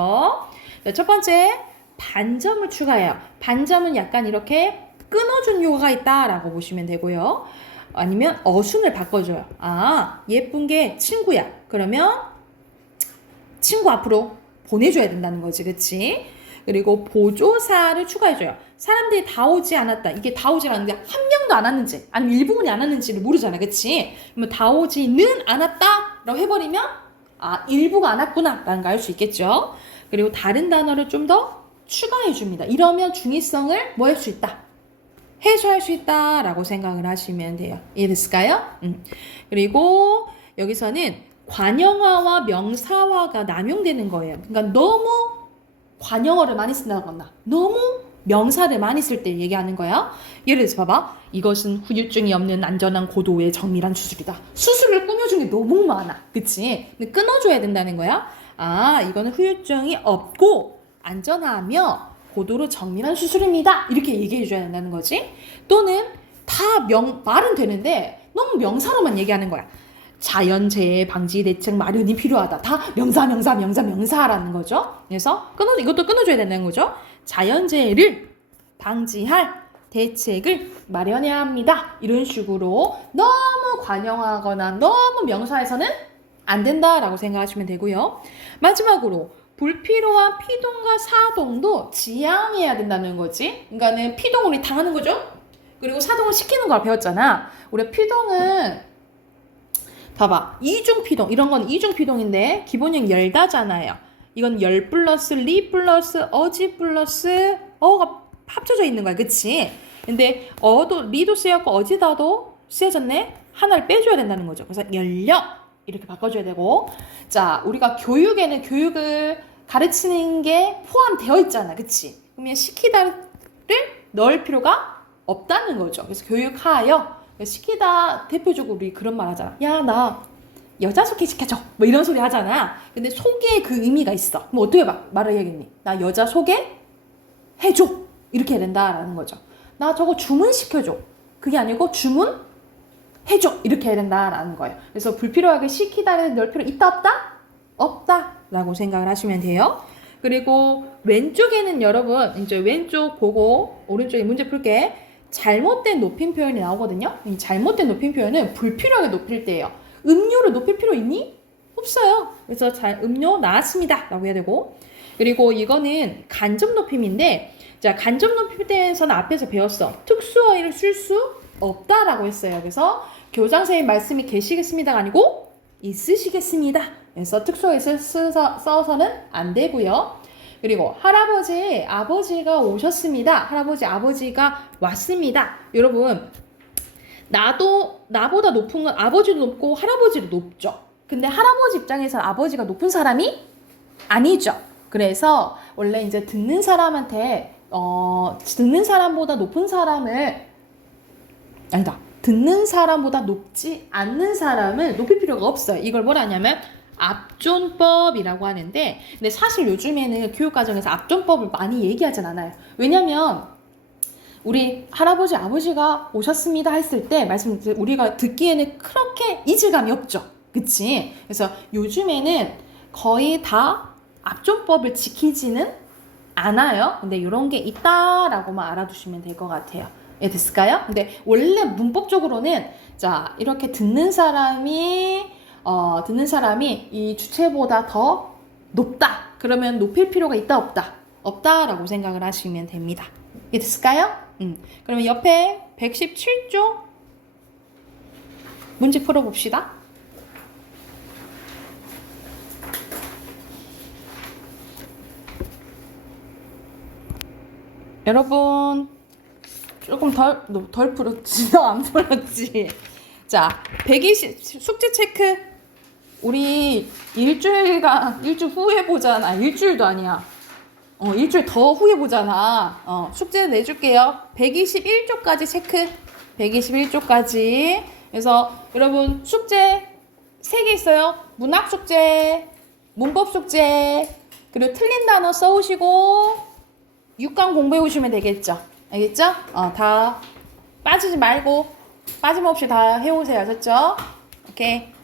첫 번째, 반점을 추가해요. 반점은 약간 이렇게 끊어준 요가 있다라고 보시면 되고요. 아니면 어순을 바꿔줘요. 예쁜 게 친구야. 그러면 친구 앞으로 보내줘야 된다는 거지, 그치? 그리고 보조사를 추가해줘요. 사람들이 다 오지 않았다. 이게 다 오지 않았는데 한 명도 안 왔는지 아니면 일부분이 안 왔는지를 모르잖아, 그치? 그러면 다 오지는 않았다 라고 해버리면 일부가 안 왔구나 라는 걸 알 수 있겠죠. 그리고 다른 단어를 좀 더 추가해줍니다. 이러면 중의성을 뭐 할 수 있다? 해소할 수 있다 라고 생각을 하시면 돼요. 이해됐을까요? 그리고 여기서는 관형어와 명사화가 남용되는 거예요. 그러니까 너무 관형어를 많이 쓴다거나 너무 명사를 많이 쓸 때 얘기하는 거야. 예를 들어서 봐봐. 이것은 후유증이 없는 안전한 고도의 정밀한 수술이다. 수술을 꾸며준 게 너무 많아. 그치? 근데 끊어줘야 된다는 거야. 이거는 후유증이 없고 안전하며 고도로 정밀한 수술입니다. 이렇게 얘기해줘야 된다는 거지. 또는 다 말은 되는데 너무 명사로만 얘기하는 거야. 자연재해 방지 대책 마련이 필요하다. 다 명사라는 거죠. 그래서 이것도 끊어줘야 된다는 거죠. 자연재해를 방지할 대책을 마련해야 합니다. 이런 식으로 너무 관용하거나 너무 명사해서는 안 된다라고 생각하시면 되고요. 마지막으로 불필요한 피동과 사동도 지양해야 된다는 거지. 그러니까는 피동을 우리 당하는 거죠. 그리고 사동을 시키는 걸 배웠잖아. 우리 피동은 봐봐. 이중피동. 이런 건 이중피동인데 기본형 열다잖아요. 이건 열 플러스 리 플러스 어지 플러스 어가 합쳐져 있는 거야. 그치? 근데 리도 쓰였고 어지다도 쓰여졌네. 하나를 빼줘야 된다는 거죠. 그래서 열려 이렇게 바꿔줘야 되고, 자, 우리가 교육에는 교육을 가르치는 게 포함되어 있잖아. 그치? 그러면 시키다를 넣을 필요가 없다는 거죠. 그래서 교육하여 시키다 대표적으로 우리 그런 말 하잖아. 야, 나 여자 소개시켜줘. 뭐 이런 소리 하잖아. 근데 소개에 그 의미가 있어. 뭐 어떻게 말을 해야겠니? 나 여자 소개해줘. 이렇게 해야 된다라는 거죠. 나 저거 주문시켜줘. 그게 아니고 주문해줘. 이렇게 해야 된다라는 거예요. 그래서 불필요하게 시키다를 넣을 필요 있다 없다? 없다라고 생각을 하시면 돼요. 그리고 왼쪽에는 여러분 이제 왼쪽 보고 오른쪽에 문제 풀게. 잘못된 높임 표현이 나오거든요. 이 잘못된 높임 표현은 불필요하게 높일 때예요. 음료를 높일 필요 있니? 없어요. 그래서 음료 나왔습니다 라고 해야 되고, 그리고 이거는 간접 높임인데, 자, 간접 높임 대해서는 앞에서 배웠어. 특수어휘를 쓸 수 없다라고 했어요. 그래서 교장 선생님 말씀이 계시겠습니다가 아니고 있으시겠습니다. 그래서 특수어휘를 써서는 안 되고요. 그리고 할아버지, 아버지가 오셨습니다. 할아버지, 아버지가 왔습니다. 여러분, 나보다 높은 건 아버지도 높고 할아버지도 높죠. 근데 할아버지 입장에서는 아버지가 높은 사람이 아니죠. 그래서 원래 이제 듣는 사람한테 듣는 사람보다 높은 사람을 아니다. 듣는 사람보다 높지 않는 사람을 높일 필요가 없어요. 이걸 뭐라 하냐면 압존법이라고 하는데, 근데 사실 요즘에는 교육과정에서 압존법을 많이 얘기하진 않아요. 왜냐면 우리 할아버지, 아버지가 오셨습니다 했을 때 우리가 듣기에는 그렇게 이질감이 없죠. 그치? 그래서 요즘에는 거의 다 압존법을 지키지는 않아요. 근데 이런 게 있다라고만 알아두시면 될 것 같아요. 예, 됐을까요? 근데 원래 문법적으로는 자, 이렇게 듣는 사람이 이 주체보다 더 높다. 그러면 높일 필요가 있다, 없다? 없다라고 생각을 하시면 됩니다. 예, 됐을까요? 그러면 옆에 117쪽 문제 풀어봅시다. 여러분, 조금 덜 풀었지? 너 안 풀었지? 자, 120 숙제 체크. 우리 일주일 후에 보잖아. 일주일도 아니야. 일주일 더 후에 보잖아. 숙제 내줄게요. 121쪽까지 체크. 121쪽까지. 그래서 여러분 숙제 3개 있어요. 문학 숙제, 문법 숙제, 그리고 틀린 단어 써오시고 6강 공부해 오시면 되겠죠. 알겠죠? 다 빠지지 말고 빠짐없이 다 해오세요. 아셨죠? 오케이.